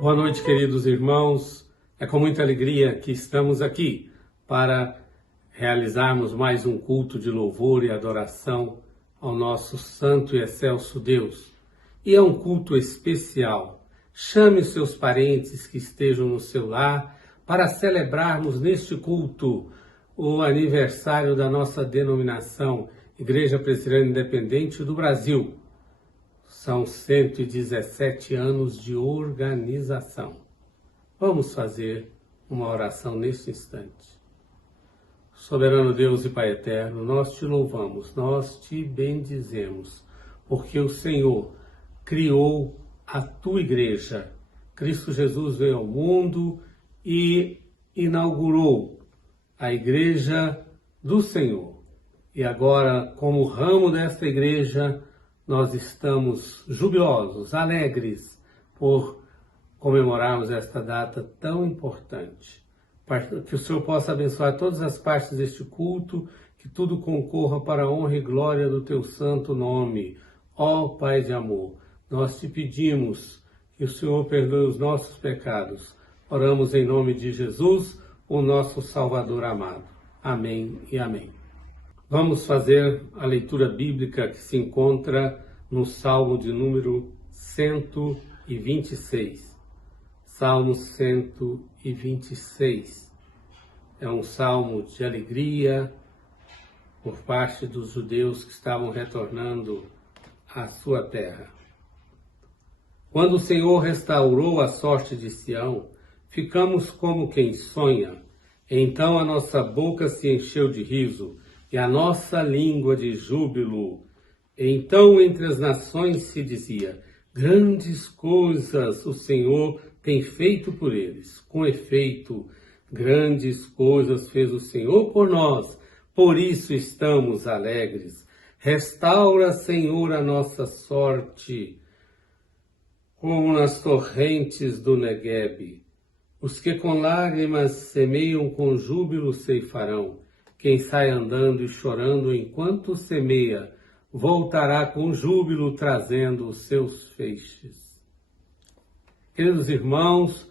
Boa noite, queridos irmãos. É com muita alegria que estamos aqui para realizarmos mais um culto de louvor e adoração ao nosso santo e excelso Deus. E é um culto especial. Chame os seus parentes que estejam no seu lar para celebrarmos neste culto o aniversário da nossa denominação, Igreja Presbiteriana Independente do Brasil. São 117 anos de organização. Vamos fazer uma oração neste instante. Soberano Deus e Pai eterno, nós te louvamos, nós te bendizemos, porque o Senhor criou a tua igreja. Cristo Jesus veio ao mundo e inaugurou a igreja do Senhor. E agora, como ramo desta igreja, nós estamos jubilosos, alegres por comemorarmos esta data tão importante. Que o Senhor possa abençoar todas as partes deste culto, que tudo concorra para a honra e glória do teu santo nome. Ó Pai de amor, nós te pedimos que o Senhor perdoe os nossos pecados. Oramos em nome de Jesus, o nosso Salvador amado. Amém e amém. Vamos fazer a leitura bíblica que se encontra no Salmo de número 126. Salmo 126. É um salmo de alegria por parte dos judeus que estavam retornando à sua terra. Quando o Senhor restaurou a sorte de Sião, ficamos como quem sonha. Então a nossa boca se encheu de riso e a nossa língua de júbilo. Então entre as nações se dizia: grandes coisas o Senhor tem feito por eles. Com efeito, grandes coisas fez o Senhor por nós, por isso estamos alegres. Restaura, Senhor, a nossa sorte, como nas torrentes do Neguebe. Os que com lágrimas semeiam, com júbilo ceifarão. Quem sai andando e chorando enquanto semeia, voltará com júbilo trazendo os seus feixes. Queridos irmãos,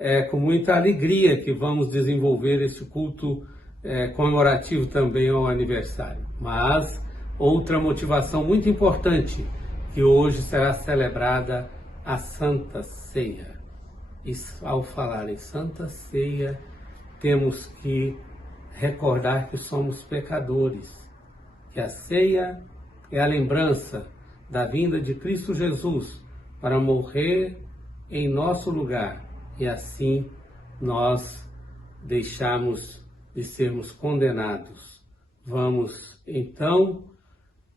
é com muita alegria que vamos desenvolver este culto comemorativo também ao aniversário. Mas outra motivação muito importante, que hoje será celebrada a Santa Ceia. E ao falar em Santa Ceia, temos que recordar que somos pecadores, que a ceia é a lembrança da vinda de Cristo Jesus para morrer em nosso lugar e assim nós deixarmos de sermos condenados. Vamos então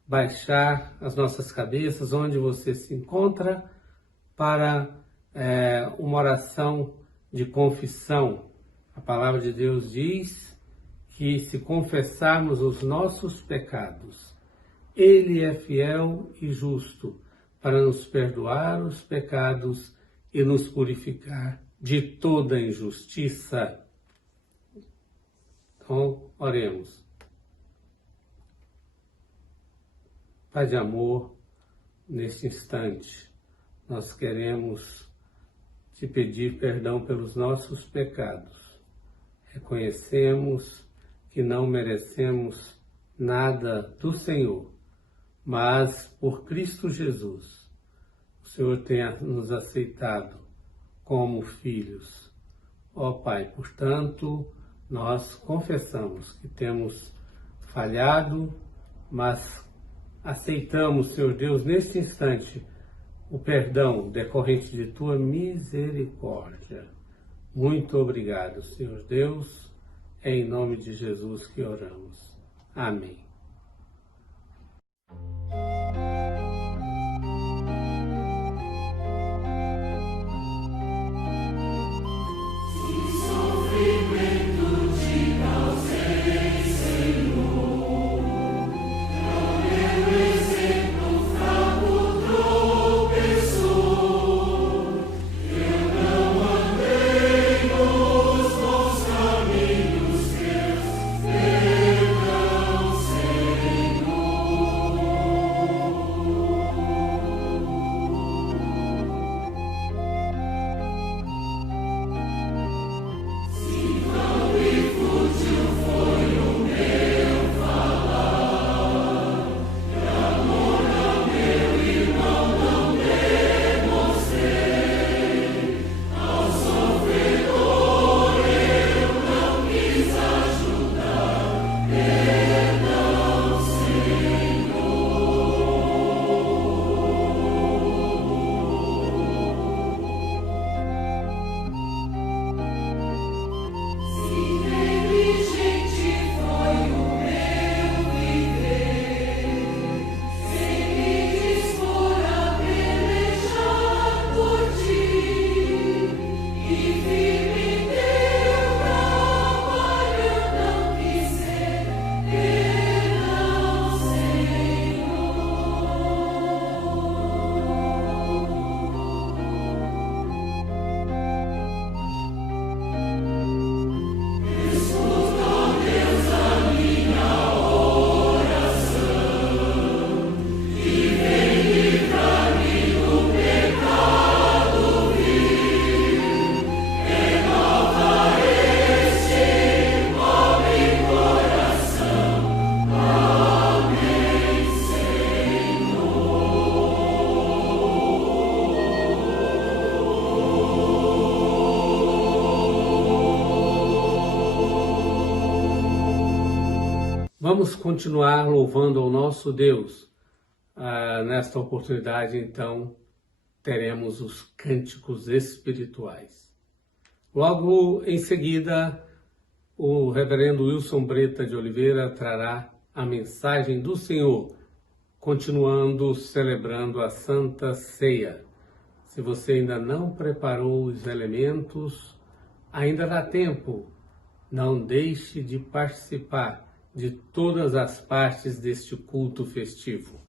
baixar as nossas cabeças onde você se encontra para uma oração de confissão. A palavra de Deus diz que se confessarmos os nossos pecados, Ele é fiel e justo para nos perdoar os pecados e nos purificar de toda injustiça. Então, oremos. Pai de amor, neste instante, nós queremos te pedir perdão pelos nossos pecados. Reconhecemos que não merecemos nada do Senhor, mas por Cristo Jesus, o Senhor tem nos aceitado como filhos. Ó Pai, portanto, nós confessamos que temos falhado, mas aceitamos, Senhor Deus, neste instante, o perdão decorrente de Tua misericórdia. Muito obrigado, Senhor Deus. É em nome de Jesus que oramos. Amém. Vamos continuar louvando ao nosso Deus. Nesta oportunidade, então, teremos os cânticos espirituais. Logo em seguida, o reverendo Wilson Breta de Oliveira trará a mensagem do Senhor, continuando celebrando a Santa Ceia. Se você ainda não preparou os elementos, ainda dá tempo. Não deixe de participar de todas as partes deste culto festivo.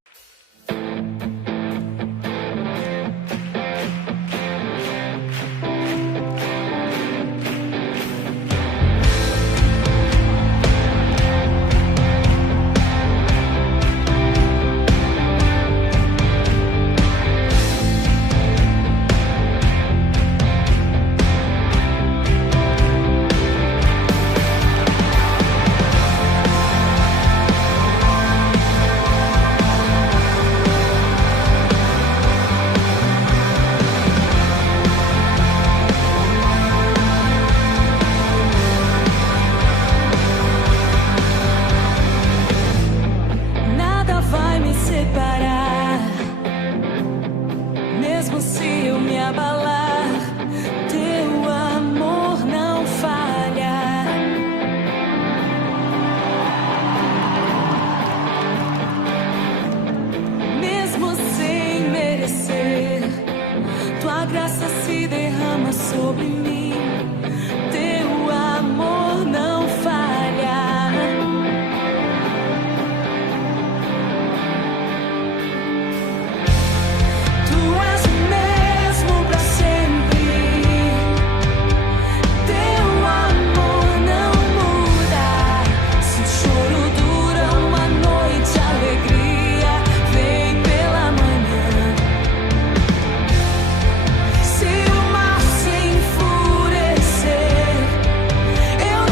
Sobre mim, teu amor não falha. Tu és o mesmo para sempre. Teu amor não muda. Se o choro dura uma noite, a alegria vem pela manhã. Se o mar se enfurecer, eu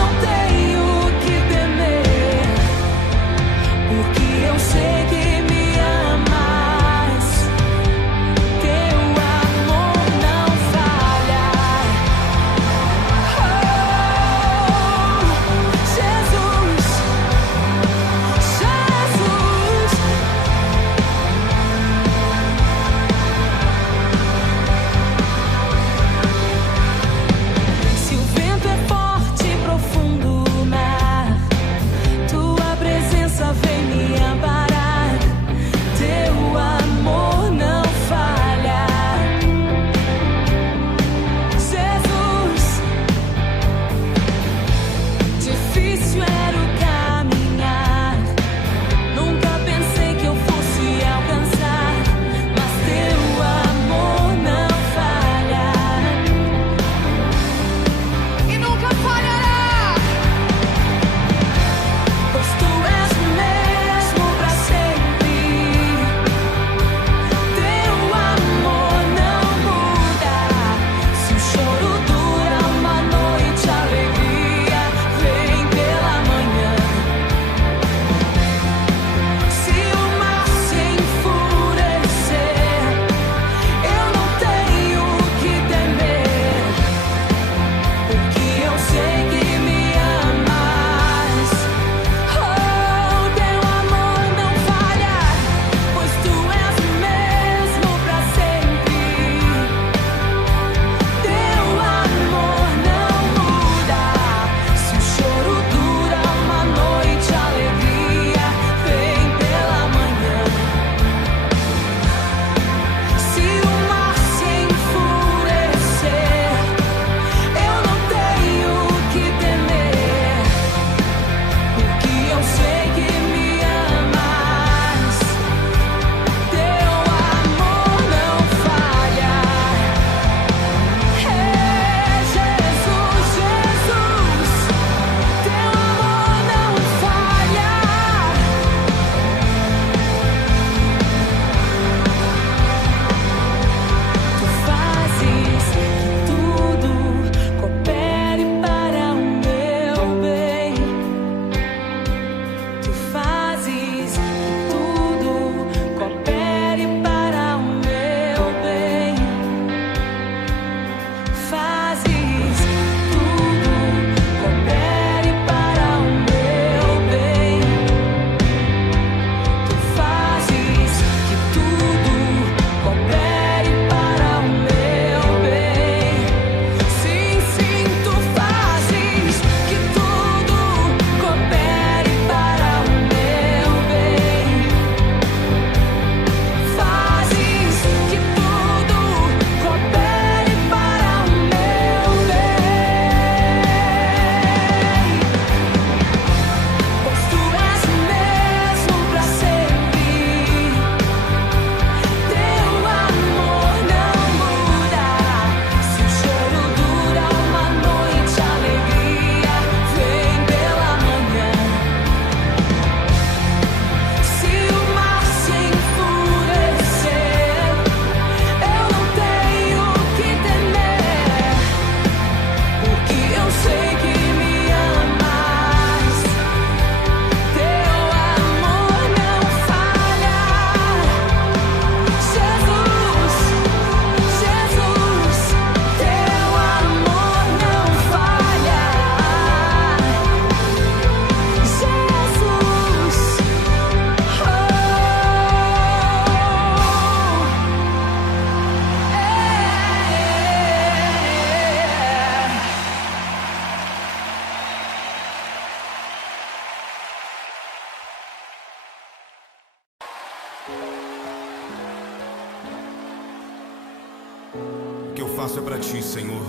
faço é pra ti, Senhor.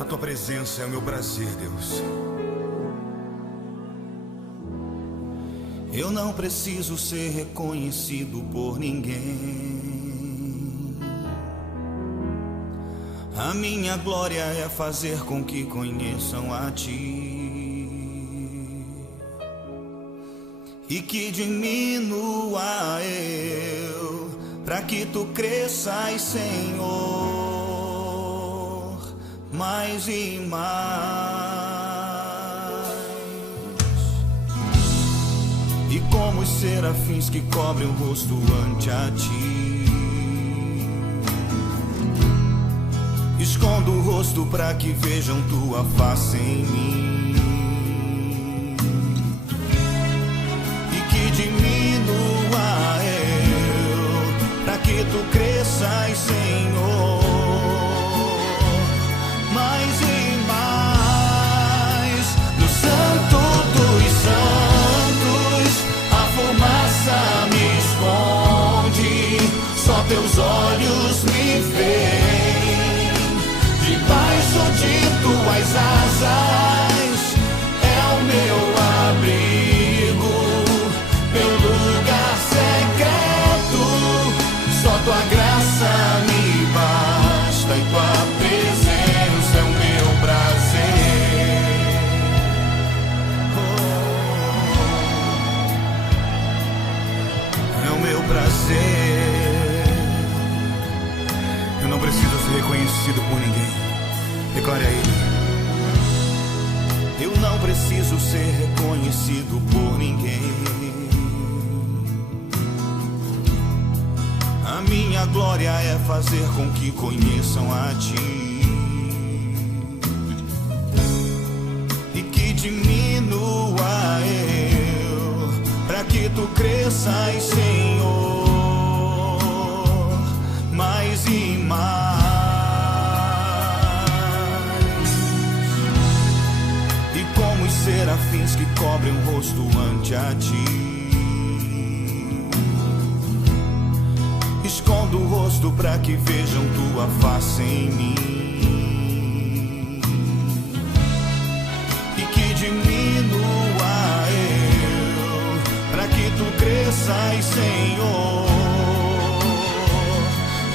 A tua presença é o meu prazer, Deus. Eu não preciso ser reconhecido por ninguém. A minha glória é fazer com que conheçam a ti e que diminua eu, pra que tu cresças, Senhor, mais e mais. E como os serafins que cobrem o rosto ante a ti, escondo o rosto pra que vejam tua face em mim e que diminua eu, pra que tu cresças, Senhor, mais e mais. No santo dos santos a fumaça me esconde, só teus olhos me veem. Debaixo de tuas asas é o meu abrigo, meu lugar secreto. Só tua graça me basta e tua presença é o meu prazer. É o meu prazer. Eu não preciso ser reconhecido por ninguém. Declare a Ele. Eu não preciso ser reconhecido por ninguém. A minha glória é fazer com que conheçam a ti e que diminua eu, pra que tu cresças, Senhor, mais e mais. E como os serafins que cobrem o rosto ante a ti, escondo o rosto pra que vejam tua face em mim e que diminua eu, pra que tu cresças, Senhor,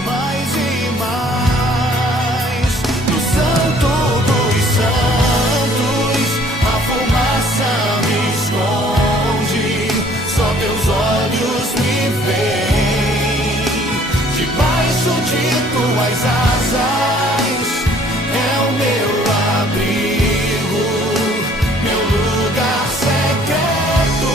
mais e mais. No santo dos santos a fumaça me esconde, só teus olhos me veem. Debaixo de tuas asas é o meu abrigo, meu lugar secreto.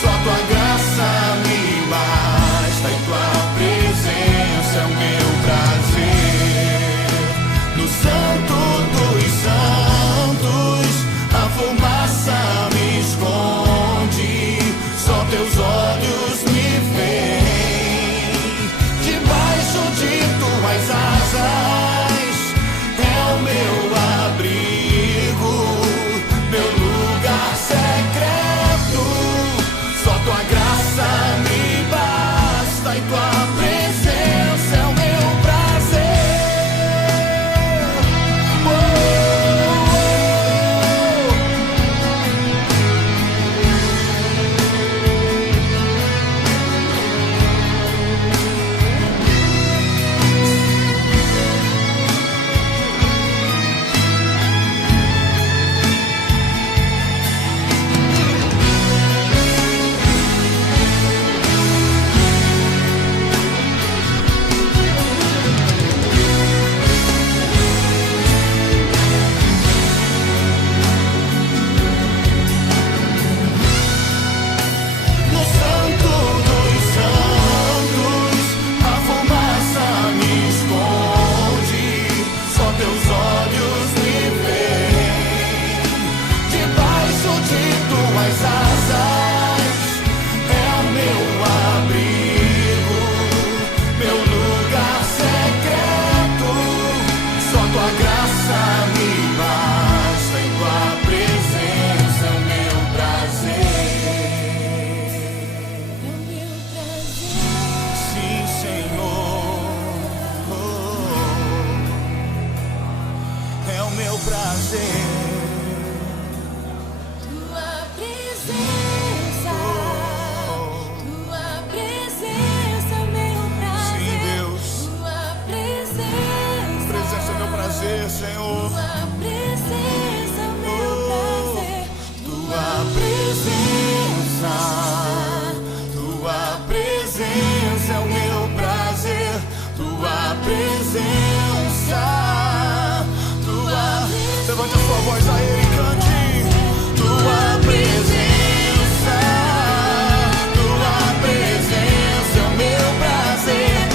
Só tua graça me basta e tua presença é o meu prazer. No santo dos santos a fumaça me esconde, só teus olhos me veem. Debaixo de tuas asas prazer. Tua presença, tua presença é meu prazer. Sim, Deus. Tua Presença é meu prazer, Senhor. tua presença é meu prazer. Tua presença, tua presença é o meu prazer. Tua presença, tua... Levante a sua voz a Ele e cante. Tua presença, tua presença é o meu prazer.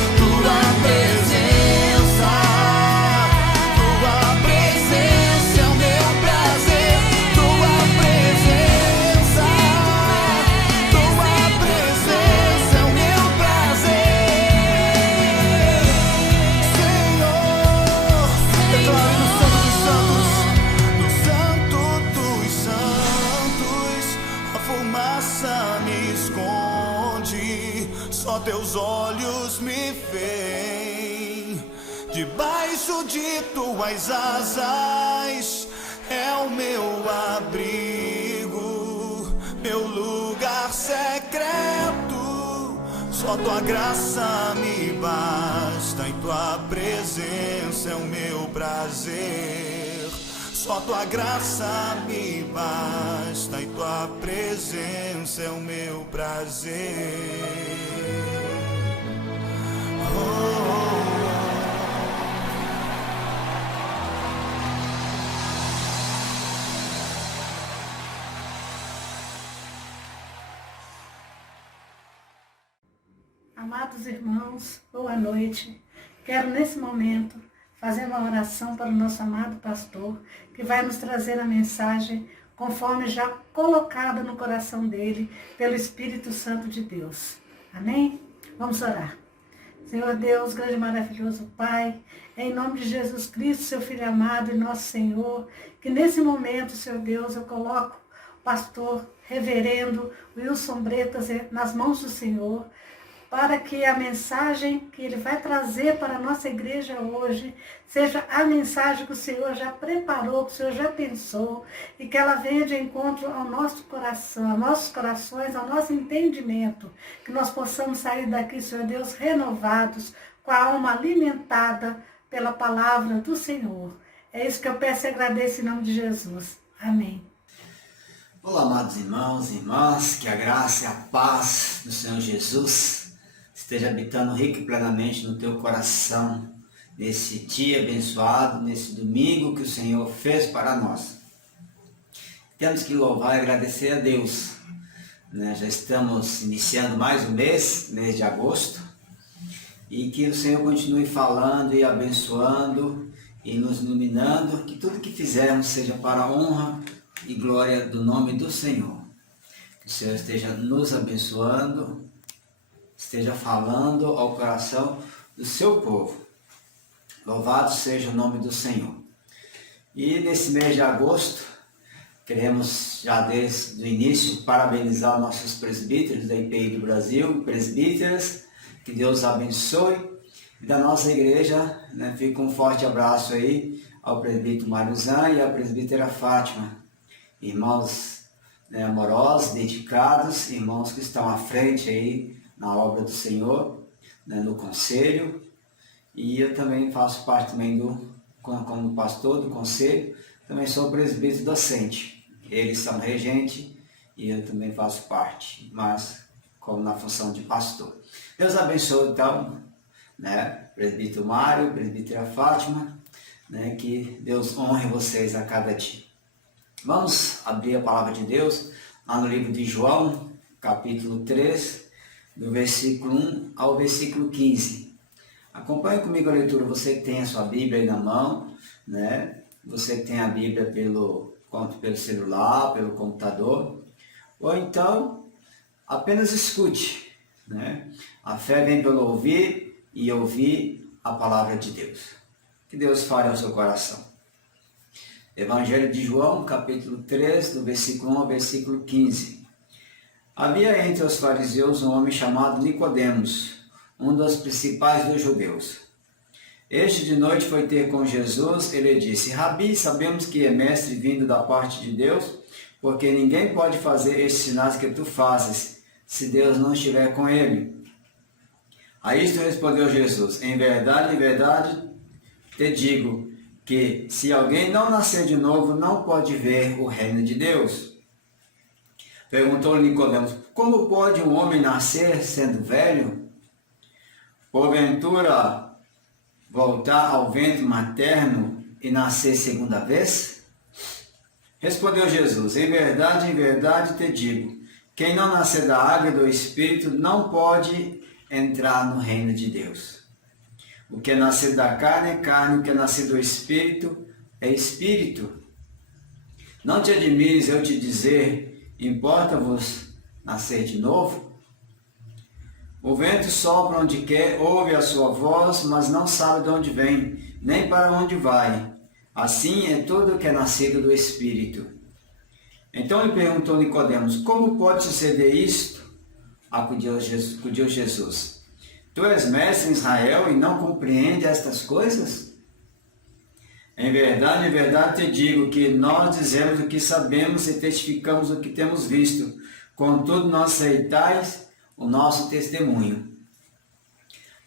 Tua presença, tua presença é o meu prazer. Tua presença, tua presença é o meu prazer. Senhor, declare no Santo dos Santos, a fumaça me esconde, só teus olhos me veem. Debaixo de tuas asas é o meu abrigo, meu lugar secreto. Só tua graça me basta e tua presença é o meu prazer. Só tua graça me basta e tua presença é o meu prazer. Amados irmãos, boa noite. Quero nesse momento fazer uma oração para o nosso amado pastor, que vai nos trazer a mensagem conforme já colocada no coração dele pelo Espírito Santo de Deus. Amém? Vamos orar. Senhor Deus, grande e maravilhoso Pai, em nome de Jesus Cristo, seu Filho amado e nosso Senhor, que nesse momento, Senhor Deus, eu coloco o pastor reverendo Wilson Bretas nas mãos do Senhor, para que a mensagem que ele vai trazer para a nossa igreja hoje seja a mensagem que o Senhor já preparou, que o Senhor já pensou, e que ela venha de encontro ao nosso coração, aos nossos corações, ao nosso entendimento, que nós possamos sair daqui, Senhor Deus, renovados, com a alma alimentada pela palavra do Senhor. É isso que eu peço e agradeço em nome de Jesus. Amém. Olá, amados irmãos e irmãs, que a graça e a paz do Senhor Jesus esteja habitando rico e plenamente no teu coração, nesse dia abençoado, nesse domingo que o Senhor fez para nós. Temos que louvar e agradecer a Deus, né? Já estamos iniciando mais um mês de agosto, e que o Senhor continue falando e abençoando e nos iluminando, que tudo que fizermos seja para a honra e glória do nome do Senhor. Que o Senhor esteja nos abençoando, esteja falando ao coração do seu povo. Louvado seja o nome do Senhor. E nesse mês de agosto, queremos já desde o início parabenizar nossos presbíteros da IPI do Brasil, presbíteras, que Deus abençoe. E da nossa igreja, né, fica um forte abraço aí ao presbítero Mário Zan e à presbítera Fátima. Irmãos, né, amorosos, dedicados, irmãos que estão à frente aí na obra do Senhor, né, no conselho. E eu também faço parte também como pastor do conselho, também sou presbítero docente. Eles são regente e eu também faço parte, mas como na função de pastor. Deus abençoe então, né, presbítero Mário, presbítera Fátima, né, que Deus honre vocês a cada dia. Vamos abrir a palavra de Deus lá no livro de João, capítulo 3, do versículo 1 ao versículo 15. Acompanhe comigo a leitura, você que tem a sua Bíblia aí na mão, né? Você que tem a Bíblia pelo celular, pelo computador, ou então apenas escute, né? A fé vem pelo ouvir e ouvir a palavra de Deus. Que Deus fale ao seu coração. Evangelho de João, capítulo 3, do versículo 1 ao versículo 15. Havia entre os fariseus um homem chamado Nicodemos, um dos principais dos judeus. Este de noite foi ter com Jesus, ele disse: Rabi, sabemos que é mestre vindo da parte de Deus, porque ninguém pode fazer estes sinais que tu fazes, se Deus não estiver com ele. A isto respondeu Jesus: em verdade, te digo, que se alguém não nascer de novo, não pode ver o reino de Deus. Perguntou-lhe Nicodemos: como pode um homem nascer sendo velho? Porventura voltar ao ventre materno e nascer segunda vez? Respondeu Jesus: em verdade te digo, quem não nascer da água e do Espírito não pode entrar no reino de Deus. O que é nascido da carne é carne, o que é nascido do Espírito é Espírito. Não te admires eu te dizer, importa-vos nascer de novo? O vento sopra onde quer, ouve a sua voz, mas não sabe de onde vem, nem para onde vai. Assim é tudo que é nascido do Espírito. Então lhe perguntou Nicodemos: como pode suceder isto? Acudiu Jesus: tu és mestre em Israel e não compreende estas coisas? Em verdade te digo que nós dizemos o que sabemos e testificamos o que temos visto, contudo não aceitais o nosso testemunho.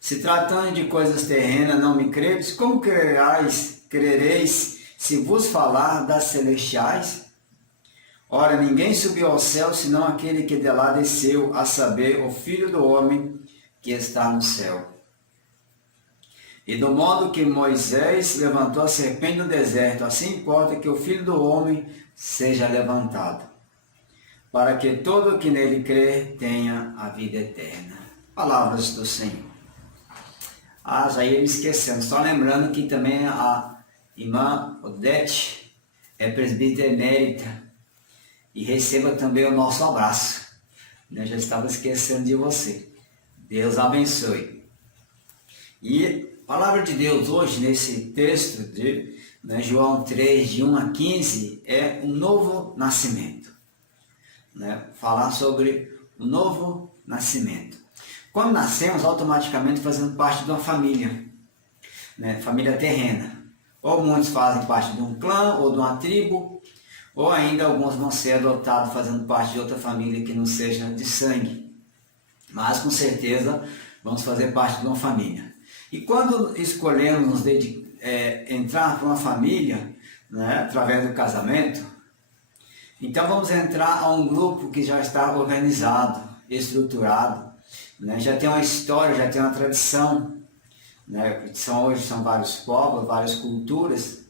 Se tratando de coisas terrenas não me credes, como crereis se vos falar das celestiais? Ora, ninguém subiu ao céu senão aquele que de lá desceu, a saber, o Filho do Homem que está no céu. E do modo que Moisés levantou a serpente no deserto, assim importa que o Filho do Homem seja levantado, para que todo o que nele crê tenha a vida eterna. Palavras do Senhor. Já ia me esquecendo, só lembrando que também a irmã Odete é presbítera emérita, e receba também o nosso abraço. Eu já estava esquecendo de você. Deus abençoe. E a palavra de Deus hoje, nesse texto de João 3, de 1 a 15, é um novo nascimento. Falar sobre o novo nascimento. Quando nascemos, automaticamente fazemos parte de uma família, família terrena. Ou muitos fazem parte de um clã ou de uma tribo, ou ainda alguns vão ser adotados fazendo parte de outra família que não seja de sangue. Mas com certeza vamos fazer parte de uma família. E quando escolhemos entrar para uma família, através do casamento, então vamos entrar a um grupo que já está organizado, estruturado, já tem uma história, já tem uma tradição. Hoje são vários povos, várias culturas.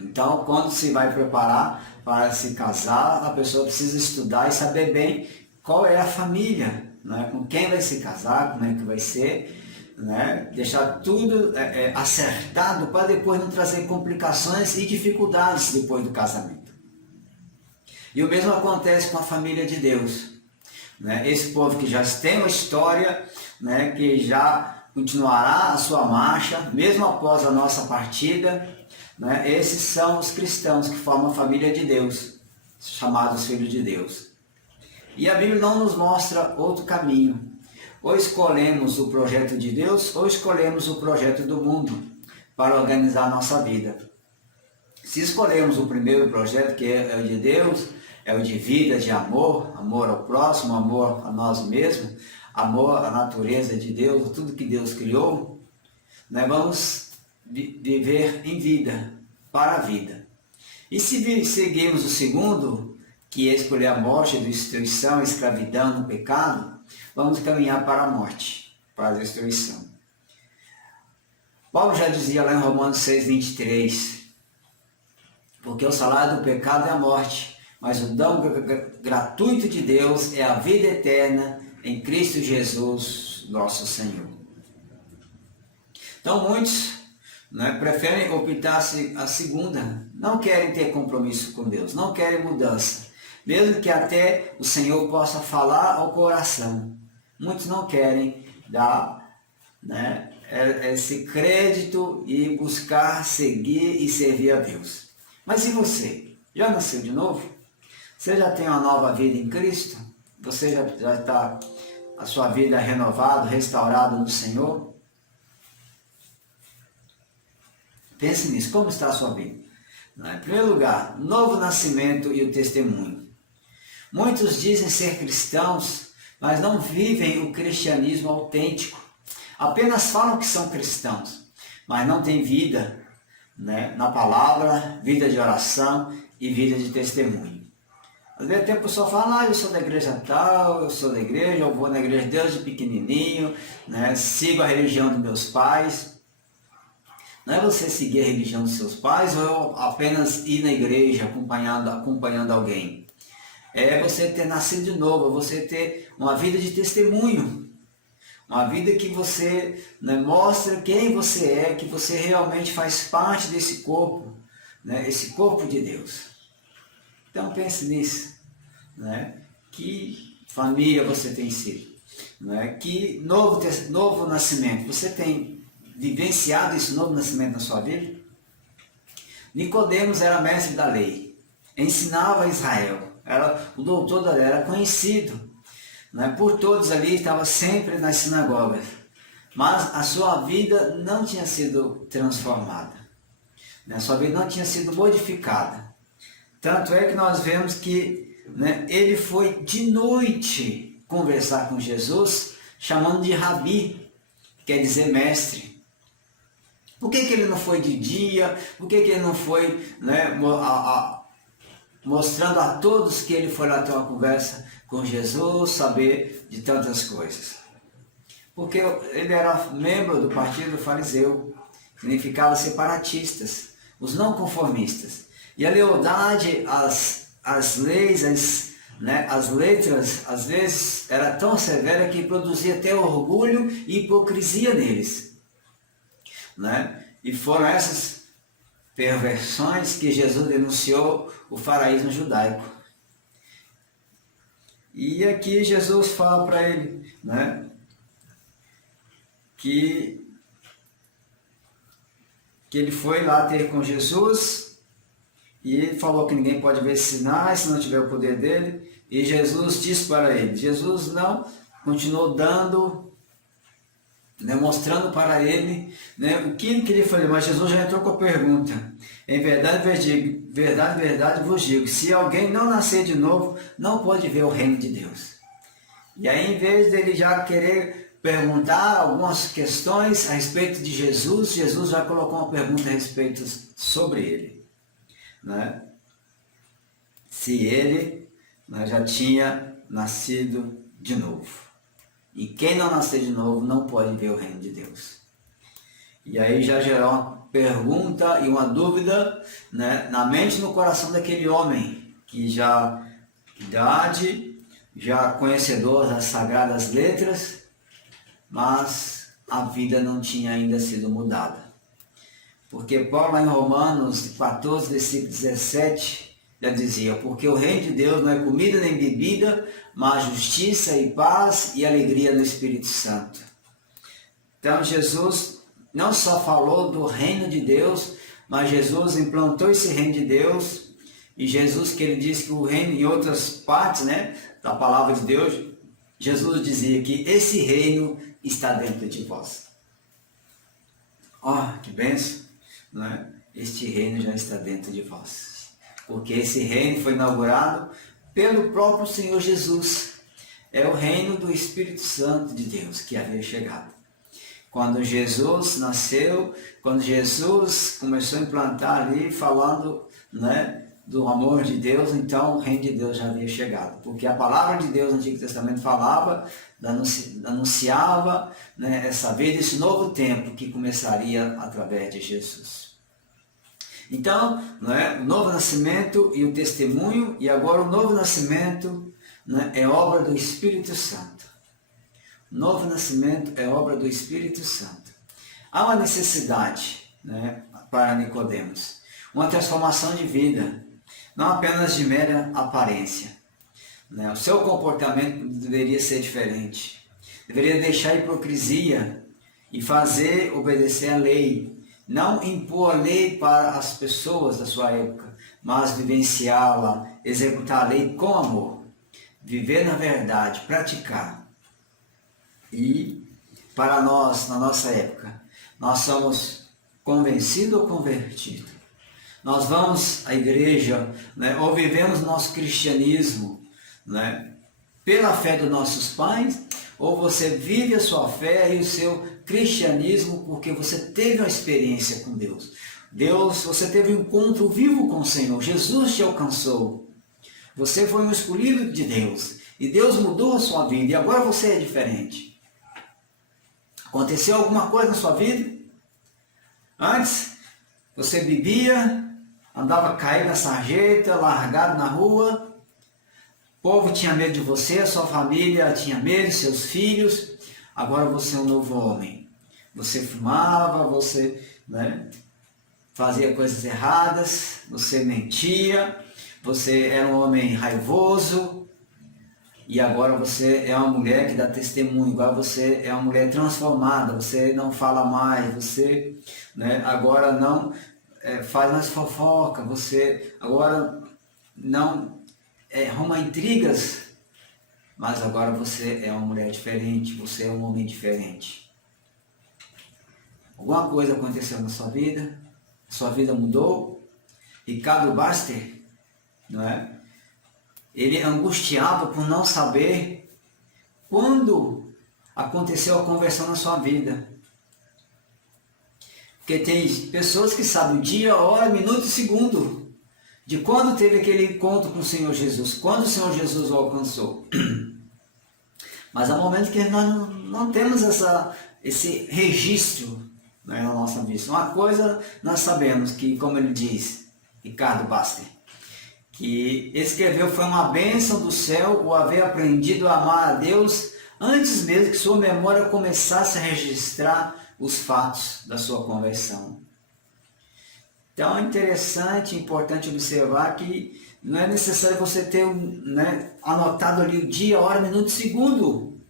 Então, quando se vai preparar para se casar, a pessoa precisa estudar e saber bem qual é a família, com quem vai se casar, como é que vai ser, deixar tudo acertado para depois não trazer complicações e dificuldades depois do casamento. E o mesmo acontece com a família de Deus. Esse povo que já tem uma história, que já continuará a sua marcha, mesmo após a nossa partida. Esses são os cristãos que formam a família de Deus, chamados filhos de Deus. E a Bíblia não nos mostra outro caminho. Ou escolhemos o projeto de Deus, ou escolhemos o projeto do mundo para organizar a nossa vida. Se escolhemos o primeiro projeto, que é o de Deus, é o de vida, de amor, amor ao próximo, amor a nós mesmos, amor à natureza de Deus, tudo que Deus criou, vamos viver em vida, para a vida. E se seguirmos o segundo, que é escolher a morte, a destruição, a escravidão, o pecado, vamos caminhar para a morte, para a destruição. Paulo já dizia lá em Romanos 6:23, porque o salário do pecado é a morte, mas o dom gratuito de Deus é a vida eterna em Cristo Jesus, nosso Senhor. Então muitos preferem optar a segunda, não querem ter compromisso com Deus, não querem mudança, mesmo que até o Senhor possa falar ao coração. Muitos não querem dar esse crédito e buscar seguir e servir a Deus. Mas e você? Já nasceu de novo? Você já tem uma nova vida em Cristo? Você já está a sua vida renovada, restaurada no Senhor? Pense nisso, como está a sua vida? Em primeiro lugar, novo nascimento e o testemunho. Muitos dizem ser cristãos, mas não vivem o cristianismo autêntico. Apenas falam que são cristãos, mas não têm vida, na palavra, vida de oração e vida de testemunho. Às vezes até a pessoa fala, eu sou da igreja tal, eu sou da igreja, eu vou na igreja desde pequenininho, sigo a religião dos meus pais. Não é você seguir a religião dos seus pais ou apenas ir na igreja acompanhando alguém. É você ter nascido de novo, você ter uma vida de testemunho. Uma vida que você mostra quem você é, que você realmente faz parte desse corpo, esse corpo de Deus. Então pense nisso, que família você tem sido, que novo nascimento, você tem vivenciado esse novo nascimento na sua vida? Nicodemos era mestre da lei, ensinava a Israel, era o doutor da lei, era conhecido, por todos ali, estava sempre nas sinagogas, mas a sua vida não tinha sido transformada, a sua vida não tinha sido modificada. Tanto é que nós vemos que ele foi de noite conversar com Jesus, chamando de Rabi, quer dizer mestre. Por que ele não foi de dia? Por que ele não foi mostrando a todos que ele foi lá ter uma conversa com Jesus, saber de tantas coisas? Porque ele era membro do partido fariseu, significava separatistas, os não conformistas. E a lealdade às leis, as letras, às vezes, era tão severa que produzia até orgulho e hipocrisia neles. E foram essas perversões que Jesus denunciou o faraísmo judaico. E aqui Jesus fala para ele, que ele foi lá ter com Jesus, e ele falou que ninguém pode ver sinais se não tiver o poder dele. E Jesus disse para ele, Jesus não continuou dando, mostrando para ele o que ele queria fazer. Mas Jesus já entrou com a pergunta. Em verdade vos digo, se alguém não nascer de novo, não pode ver o reino de Deus. E aí, em vez dele já querer perguntar algumas questões a respeito de Jesus, Jesus já colocou uma pergunta a respeito sobre ele. Se ele já tinha nascido de novo. E quem não nascer de novo não pode ver o reino de Deus. E aí já gerou uma pergunta e uma dúvida na mente e no coração daquele homem, que já idade, já conhecedor das sagradas letras, mas a vida não tinha ainda sido mudada. Porque Paulo, lá em Romanos 14, versículo 17, já dizia, porque o reino de Deus não é comida nem bebida, mas justiça e paz e alegria no Espírito Santo. Então Jesus não só falou do reino de Deus, mas Jesus implantou esse reino de Deus, e Jesus, que ele disse que o reino, em outras partes da palavra de Deus, Jesus dizia que esse reino está dentro de vós. Que bênção! Este reino já está dentro de vós, porque esse reino foi inaugurado pelo próprio Senhor Jesus. É o reino do Espírito Santo de Deus que havia chegado. Quando Jesus nasceu, quando Jesus começou a implantar ali, falando do amor de Deus, então o reino de Deus já havia chegado, porque a palavra de Deus no Antigo Testamento falava, anunciava essa vida, esse novo tempo que começaria através de Jesus. Então, o novo nascimento e o testemunho, e agora o novo nascimento é obra do Espírito Santo. O novo nascimento é obra do Espírito Santo. Há uma necessidade para Nicodemos, uma transformação de vida, não apenas de mera aparência. O seu comportamento deveria ser diferente. Deveria deixar a hipocrisia e fazer obedecer a lei. Não impor a lei para as pessoas da sua época, mas vivenciá-la, executar a lei com amor. Viver na verdade, praticar. E para nós, na nossa época, nós somos convencido ou convertido. Nós vamos à igreja, né, ou vivemos nosso cristianismo, né, pela fé dos nossos pais, ou você vive a sua fé e o seu cristianismo porque você teve uma experiência com Deus. Você teve um encontro vivo com o Senhor, Jesus te alcançou. Você foi um escolhido de Deus e Deus mudou a sua vida e agora você é diferente. Aconteceu alguma coisa na sua vida? Antes, você bebia, andava caído na sarjeta, largado na rua, o povo tinha medo de você, a sua família tinha medo, seus filhos. Agora você é um novo homem. Você fumava, você, né, fazia coisas erradas, você mentia, você era um homem raivoso. E agora você é uma mulher que dá testemunho, agora você é uma mulher transformada, você não fala mais, você, né, agora não faz mais fofoca, você agora não arruma intrigas, mas agora você é uma mulher diferente, você é um homem diferente. Alguma coisa aconteceu na sua vida mudou. Ricardo Baxter, não é? Ele angustiava por não saber quando aconteceu a conversão na sua vida. Porque tem pessoas que sabem o dia, a hora, minuto e segundo de quando teve aquele encontro com o Senhor Jesus, quando o Senhor Jesus o alcançou. Mas há momentos que nós não temos esse registro, né, na nossa vida. Uma coisa nós sabemos que, como ele diz, Ricardo Baxter, que escreveu foi uma bênção do céu o haver aprendido a amar a Deus antes mesmo que sua memória começasse a registrar os fatos da sua conversão. Então é interessante, importante observar que não é necessário você ter, né, anotado ali o dia, a hora, minuto e segundo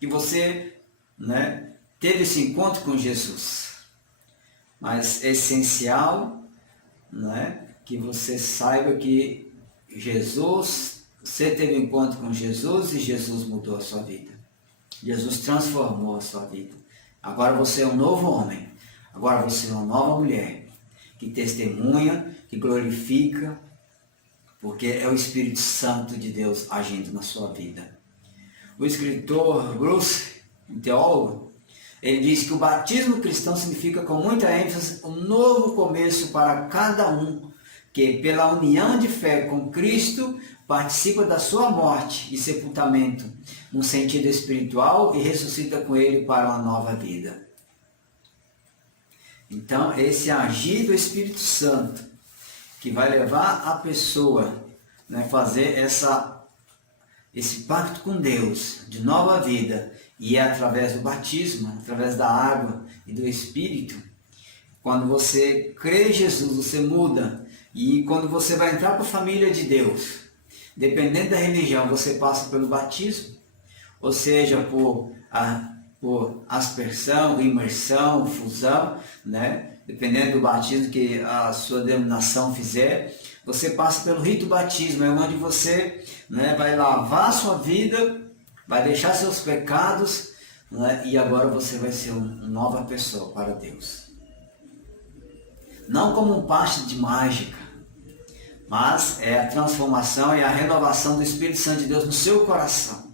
que você, né, teve esse encontro com Jesus. Mas é essencial, né, que você saiba que você teve um encontro com Jesus e Jesus mudou a sua vida. Jesus transformou a sua vida. Agora você é um novo homem. Agora você é uma nova mulher que testemunha, que glorifica, porque é o Espírito Santo de Deus agindo na sua vida. O escritor Bruce, um teólogo, ele diz que o batismo cristão significa com muita ênfase um novo começo para cada um que, pela união de fé com Cristo, participa da sua morte e sepultamento, no sentido espiritual, e ressuscita com ele para uma nova vida. Então, esse agir do Espírito Santo, que vai levar a pessoa, né, fazer esse pacto com Deus, de nova vida, e é através do batismo, através da água e do Espírito. Quando você crê em Jesus, você muda. E quando você vai entrar para a família de Deus, dependendo da religião, você passa pelo batismo, ou seja, por aspersão, imersão, fusão, né? Dependendo do batismo que a sua denominação fizer, você passa pelo rito batismo, é onde você, né, vai lavar a sua vida, vai deixar seus pecados, né, e agora você vai ser uma nova pessoa para Deus. Não como um passe de mágica, mas é a transformação e a renovação do Espírito Santo de Deus no seu coração.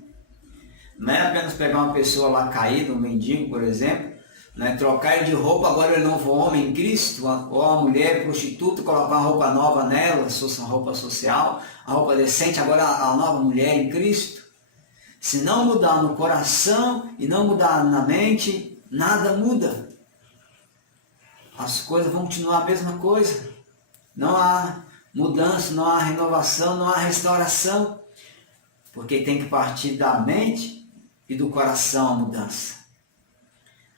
Não é apenas pegar uma pessoa lá caída, um mendigo, por exemplo, né, trocar ele de roupa, agora ele é novo homem em Cristo, ou uma mulher prostituta, colocar uma roupa nova nela, se fosse uma roupa social, a roupa decente, agora a nova mulher em Cristo. Se não mudar no coração e não mudar na mente, nada muda. As coisas vão continuar a mesma coisa. Não há mudança, não há renovação, não há restauração, porque tem que partir da mente e do coração a mudança.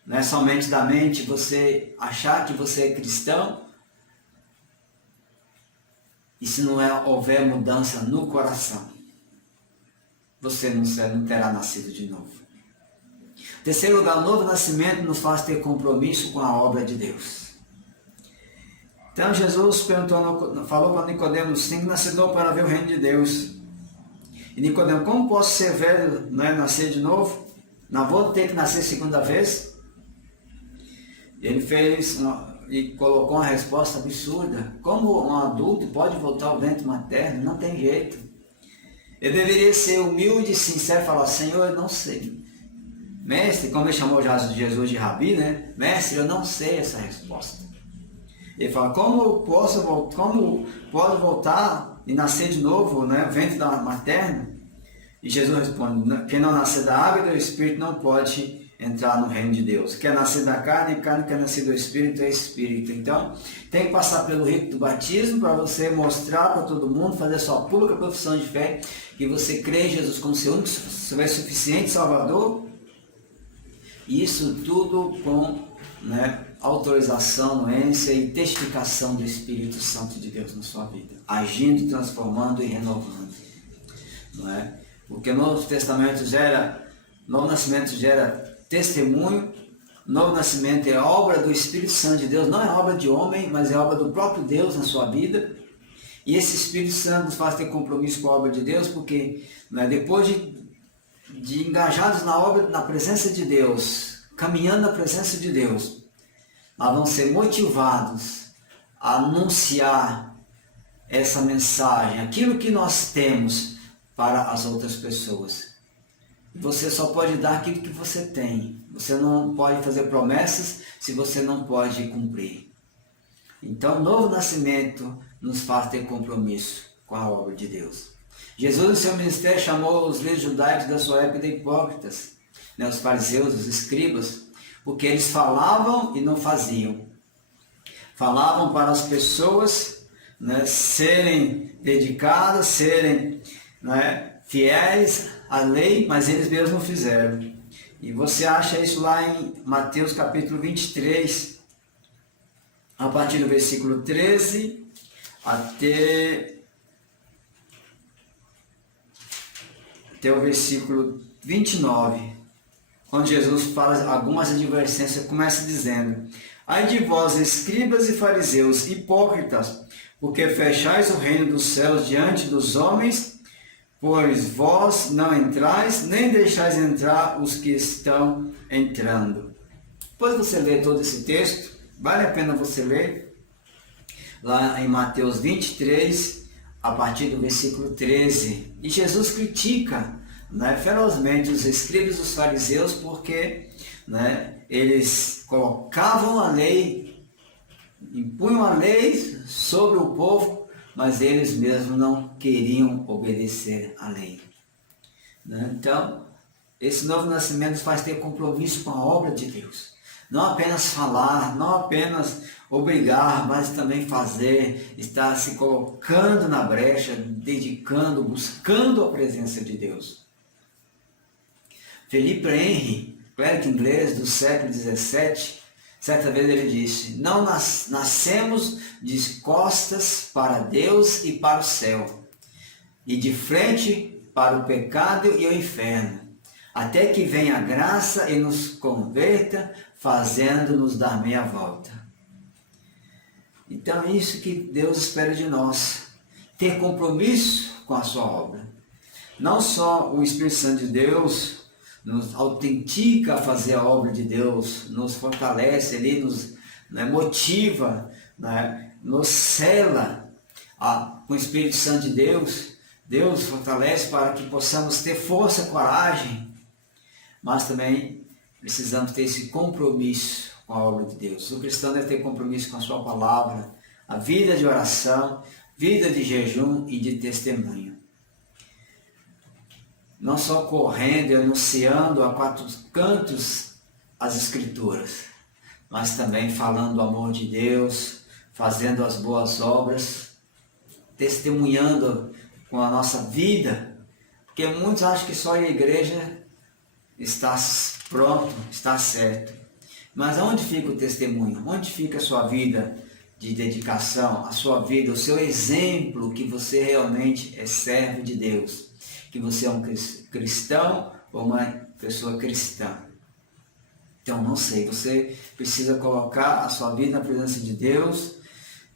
Não é somente da mente você achar que você é cristão, e se não houver mudança no coração, você não terá nascido de novo. Terceiro lugar, o novo nascimento nos faz ter compromisso com a obra de Deus. Então Jesus falou para Nicodemos, tem que nascer novo para ver o reino de Deus. E Nicodemos, como posso ser velho, né, nascer de novo? Não vou ter que nascer segunda vez? Ele e colocou uma resposta absurda. Como um adulto pode voltar ao ventre materno? Não tem jeito. Ele deveria ser humilde e sincero e falar: Senhor, eu não sei. Mestre, como ele chamou Jesus de Rabi, né? Mestre, eu não sei essa resposta. Ele fala: como pode voltar e nascer de novo, né? O ventre da materno? E Jesus responde: quem não nascer da água e do Espírito não pode entrar no reino de Deus. Quer nascer da carne, quer nascer do Espírito, é Espírito. Então, tem que passar pelo rito do batismo para você mostrar para todo mundo, fazer sua pública profissão de fé, que você crê em Jesus como seu único, seu suficiente Salvador. E isso tudo com, né, autorização, anuência e testificação do Espírito Santo de Deus na sua vida, agindo, transformando e renovando. Não é? Porque o Novo Nascimento gera testemunho. Novo Nascimento é obra do Espírito Santo de Deus, não é obra de homem, mas é obra do próprio Deus na sua vida. E esse Espírito Santo nos faz ter compromisso com a obra de Deus, porque, né, depois de engajados na obra, na presença de Deus, caminhando na presença de Deus, nós vamos ser motivados a anunciar essa mensagem, aquilo que nós temos, para as outras pessoas. Você só pode dar aquilo que você tem. Você não pode fazer promessas se você não pode cumprir. Então, o novo nascimento nos faz ter compromisso com a obra de Deus. Jesus, no seu ministério, chamou os líderes judaicos da sua época de hipócritas, né, os fariseus, os escribas, porque eles falavam e não faziam. Falavam para as pessoas, né, serem dedicadas, serem, né, fiéis à lei, mas eles mesmos não fizeram. E você acha isso lá em Mateus capítulo 23, a partir do versículo 13 até o versículo 29, onde Jesus fala algumas advertências, começa dizendo: ai de vós, escribas e fariseus, hipócritas, porque fechais o reino dos céus diante dos homens, pois vós não entrais, nem deixais entrar os que estão entrando. Depois você lê todo esse texto, vale a pena você ler, lá em Mateus 23, a partir do versículo 13. E Jesus critica, né, ferozmente os escribas e os fariseus, porque, né, eles colocavam a lei, impunham a lei sobre o povo, mas eles mesmos não queriam obedecer à lei. Então, esse novo nascimento nos faz ter compromisso com a obra de Deus. Não apenas falar, não apenas obrigar, mas também fazer, estar se colocando na brecha, dedicando, buscando a presença de Deus. Philippe Henry, clérigo inglês do século XVII, certa vez ele disse: não nascemos de costas para Deus e para o céu, e de frente para o pecado e o inferno, até que venha a graça e nos converta, fazendo-nos dar meia volta. Então é isso que Deus espera de nós, ter compromisso com a sua obra. Não só o Espírito Santo de Deus nos autentica a fazer a obra de Deus, nos fortalece, Ele nos, né, motiva, né, nos sela com o Espírito Santo de Deus. Deus fortalece para que possamos ter força, coragem, mas também precisamos ter esse compromisso com a obra de Deus. O cristão deve ter compromisso com a sua palavra, a vida de oração, vida de jejum e de testemunho. Não só correndo e anunciando a quatro cantos as Escrituras, mas também falando do amor de Deus, fazendo as boas obras, testemunhando com a nossa vida, porque muitos acham que só a igreja está pronto, está certo. Mas onde fica o testemunho? Onde fica a sua vida de dedicação, a sua vida, o seu exemplo que você realmente é servo de Deus? Que você é um cristão ou uma pessoa cristã? Então, não sei, você precisa colocar a sua vida na presença de Deus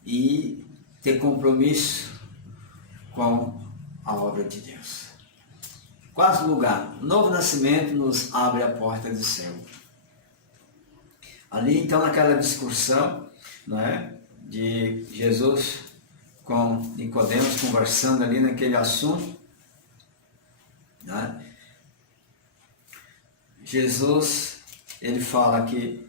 e ter compromisso com a obra de Deus. Quarto lugar, o novo nascimento nos abre a porta do céu. Ali, então, naquela discussão, não é? De Jesus com Nicodemos conversando ali naquele assunto, né? Jesus, ele fala que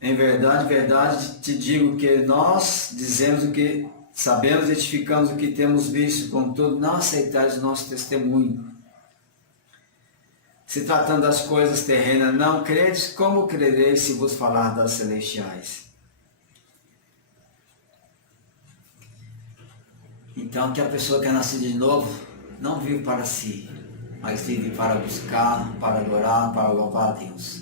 em verdade, verdade te digo que nós dizemos o que sabemos, edificamos o que temos visto, contudo não aceitais o nosso testemunho. Se tratando das coisas terrenas, não credes, como crereis se vos falar das celestiais? Então, que a pessoa que é nascida de novo não vive para si, mas vive para buscar, para adorar, para louvar a Deus.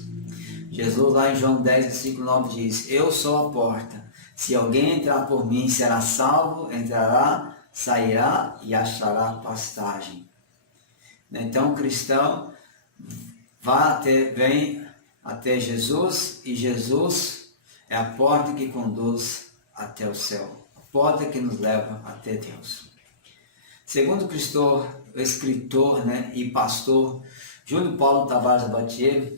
Jesus lá em João 10, versículo 9 diz: eu sou a porta, se alguém entrar por mim será salvo, entrará, sairá e achará pastagem. Então o cristão vem até Jesus, e Jesus é a porta que conduz até o céu, a porta que nos leva até Deus. Segundo o escritor, né, e pastor Júlio Paulo Tavares Abatier,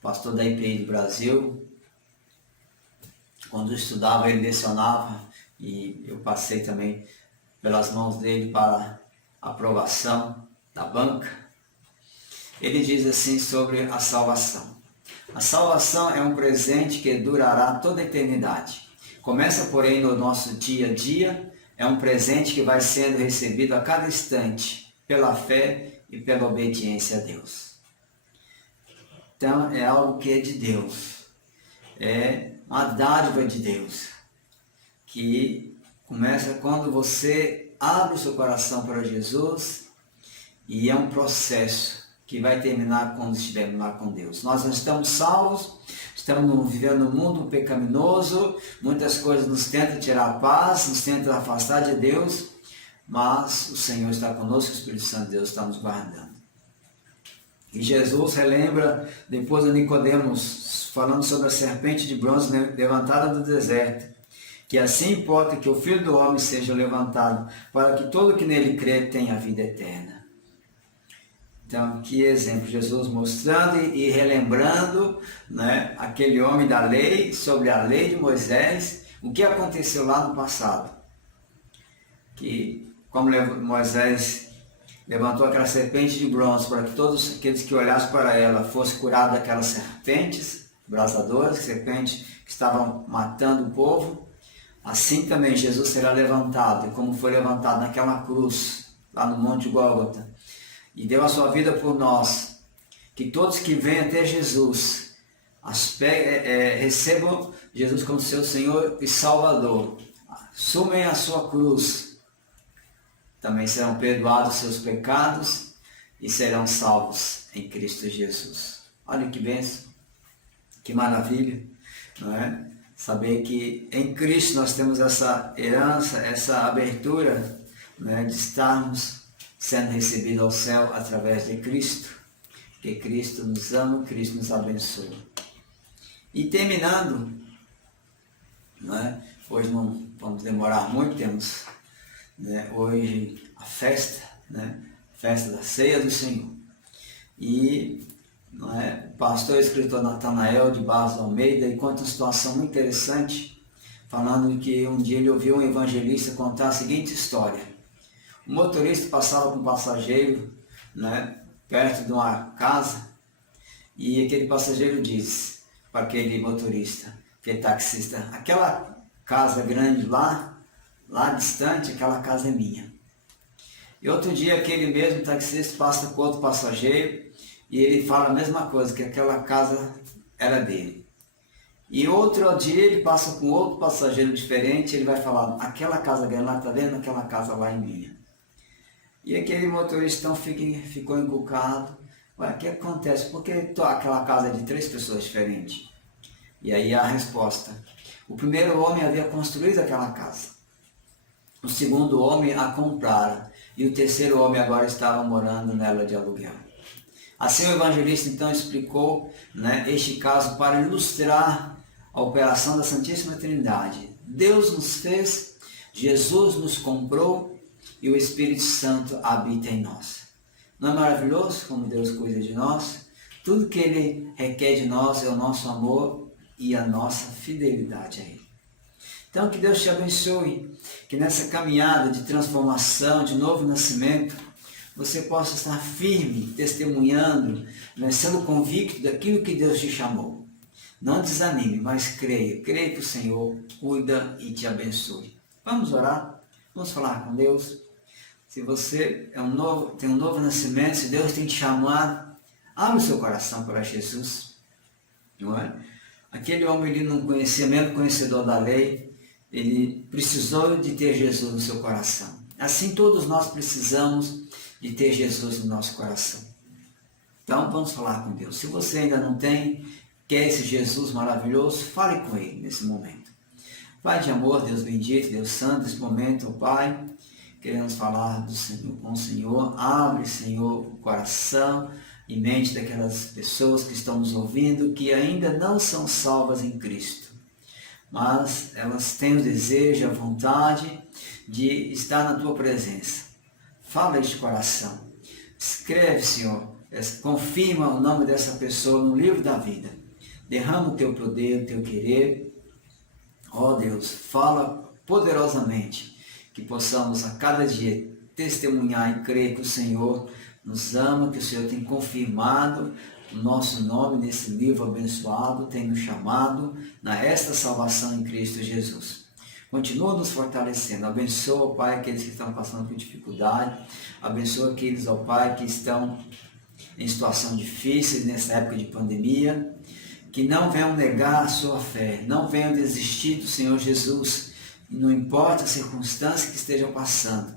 pastor da IPI do Brasil, quando eu estudava ele lecionava, e eu passei também pelas mãos dele para aprovação da banca. Ele diz assim sobre a salvação: a salvação é um presente que durará toda a eternidade. Começa, porém, no nosso dia a dia, é um presente que vai sendo recebido a cada instante pela fé e pela obediência a Deus. Então é algo que é de Deus, é uma dádiva de Deus, que começa quando você abre o seu coração para Jesus, e é um processo que vai terminar quando estivermos lá com Deus. Nós não estamos salvos, estamos vivendo num mundo pecaminoso, muitas coisas nos tentam tirar a paz, nos tentam afastar de Deus, mas o Senhor está conosco, o Espírito Santo de Deus está nos guardando. E Jesus relembra depois de Nicodemos, falando sobre a serpente de bronze levantada do deserto, que assim importa que o Filho do Homem seja levantado, para que todo que nele crê tenha a vida eterna. Então, que exemplo, Jesus mostrando e relembrando, né, aquele homem da lei, sobre a lei de Moisés, o que aconteceu lá no passado. Que, como Moisés levantou aquela serpente de bronze para que todos aqueles que olhassem para ela fossem curados daquelas serpentes abrasadoras, serpentes que estavam matando o povo, assim também Jesus será levantado, como foi levantado naquela cruz, lá no Monte Gólgota, e deu a sua vida por nós, que todos que vêm até Jesus recebam Jesus como seu Senhor e Salvador, assumem a sua cruz, também serão perdoados seus pecados e serão salvos em Cristo Jesus. Olha que bênção, que maravilha, não é? Saber que em Cristo nós temos essa herança, essa abertura, né, de estarmos sendo recebidos ao céu através de Cristo, porque Cristo nos ama, Cristo nos abençoa. E terminando, não é? Hoje não vamos demorar muito, temos, né, hoje a festa, né, festa da ceia do Senhor. E, não é, o pastor e escritor Natanael de Barros Almeida, e conta uma situação muito interessante, falando que um dia ele ouviu um evangelista contar a seguinte história. O motorista passava com um passageiro, né, perto de uma casa, e aquele passageiro disse para aquele motorista, aquele taxista: aquela casa grande lá distante, aquela casa é minha. E outro dia aquele mesmo taxista passa com outro passageiro e ele fala a mesma coisa, que aquela casa era dele. E outro dia ele passa com outro passageiro diferente, ele vai falar: aquela casa grande lá, tá vendo? Aquela casa lá é minha. E aquele motorista então ficou encucado. Ué, o que acontece? Por que aquela casa é de 3 pessoas diferentes? E aí a resposta: o primeiro homem havia construído aquela casa, o segundo homem a comprara, e o terceiro homem agora estava morando nela de aluguel. Assim o evangelista então explicou, né, este caso para ilustrar a operação da Santíssima Trindade. Deus nos fez, Jesus nos comprou e o Espírito Santo habita em nós. Não é maravilhoso como Deus cuida de nós? Tudo que Ele requer de nós é o nosso amor e a nossa fidelidade a Ele. Então, que Deus te abençoe, que nessa caminhada de transformação, de novo nascimento, você possa estar firme, testemunhando, né, sendo convicto daquilo que Deus te chamou. Não desanime, mas creia. Creia que o Senhor cuida e te abençoe. Vamos orar? Vamos falar com Deus? Se você tem um novo nascimento, se Deus tem te chamado, abre o seu coração para Jesus. Não é? Aquele homem, ele não conhecia, mesmo conhecedor da lei, ele precisou de ter Jesus no seu coração. Assim todos nós precisamos de ter Jesus no nosso coração. Então vamos falar com Deus. Se você ainda não tem, quer esse Jesus maravilhoso, fale com Ele nesse momento. Pai de amor, Deus bendito, Deus santo, nesse momento, Pai, queremos falar do Senhor, com o Senhor. Abre, Senhor, o coração e mente daquelas pessoas que estão nos ouvindo, que ainda não são salvas em Cristo, mas elas têm o desejo, a vontade de estar na Tua presença. Fala este coração. Escreve, Senhor, confirma o nome dessa pessoa no livro da vida. Derrama o Teu poder, o Teu querer. Ó Deus, fala poderosamente, que possamos a cada dia testemunhar e crer que o Senhor nos ama, que o Senhor tem confirmado o nosso nome nesse livro abençoado, tem nos chamado na esta salvação em Cristo Jesus. Continua nos fortalecendo. Abençoa, Pai, aqueles que estão passando por dificuldade. Abençoa aqueles, ó Pai, que estão em situação difícil nessa época de pandemia. Que não venham negar a sua fé, não venham desistir do Senhor Jesus. Não importa a circunstância que estejam passando,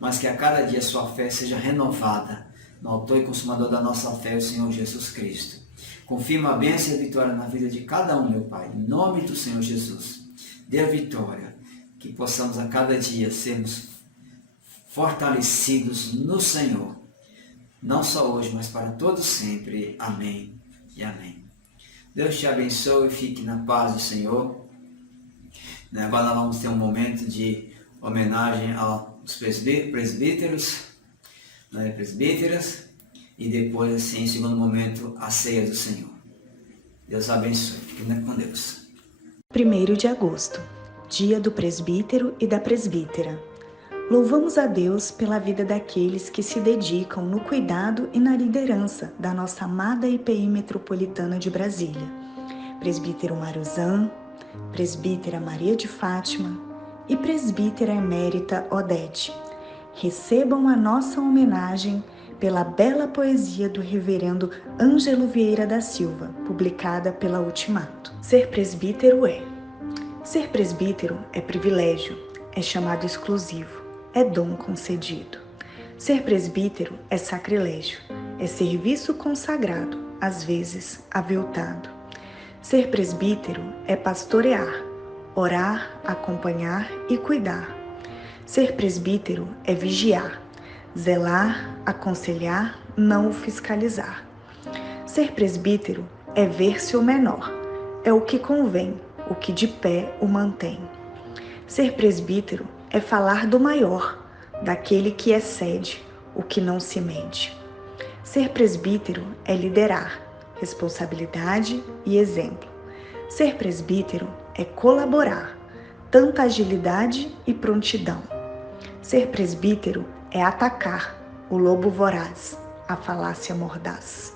mas que a cada dia a sua fé seja renovada no autor e consumador da nossa fé, o Senhor Jesus Cristo. Confirma a bênção e a vitória na vida de cada um, meu Pai, em nome do Senhor Jesus. Dê a vitória, que possamos a cada dia sermos fortalecidos no Senhor, não só hoje, mas para todos sempre. Amém e amém. Deus te abençoe e fique na paz do Senhor. Agora nós vamos ter um momento de homenagem aos presbíteros, presbíteras, e depois, assim, em segundo momento, a ceia do Senhor. Deus abençoe. Fique com Deus. 1º de agosto, dia do presbítero e da presbítera. Louvamos a Deus pela vida daqueles que se dedicam no cuidado e na liderança da nossa amada IPI Metropolitana de Brasília. Presbítero Maruzan, presbítera Maria de Fátima e presbítera emérita Odete. Recebam a nossa homenagem pela bela poesia do reverendo Ângelo Vieira da Silva, publicada pela Ultimato. Ser presbítero Ser presbítero é privilégio, é chamado exclusivo, é dom concedido. Ser presbítero é sacrilégio, é serviço consagrado, às vezes aviltado. Ser presbítero é pastorear, orar, acompanhar e cuidar. Ser presbítero é vigiar, zelar, aconselhar, não fiscalizar. Ser presbítero é ver-se o menor, é o que convém, o que de pé o mantém. Ser presbítero é falar do maior, daquele que excede, o que não se mede. Ser presbítero é liderar, responsabilidade e exemplo. Ser presbítero é colaborar, tanta agilidade e prontidão. Ser presbítero é atacar o lobo voraz, a falácia mordaz.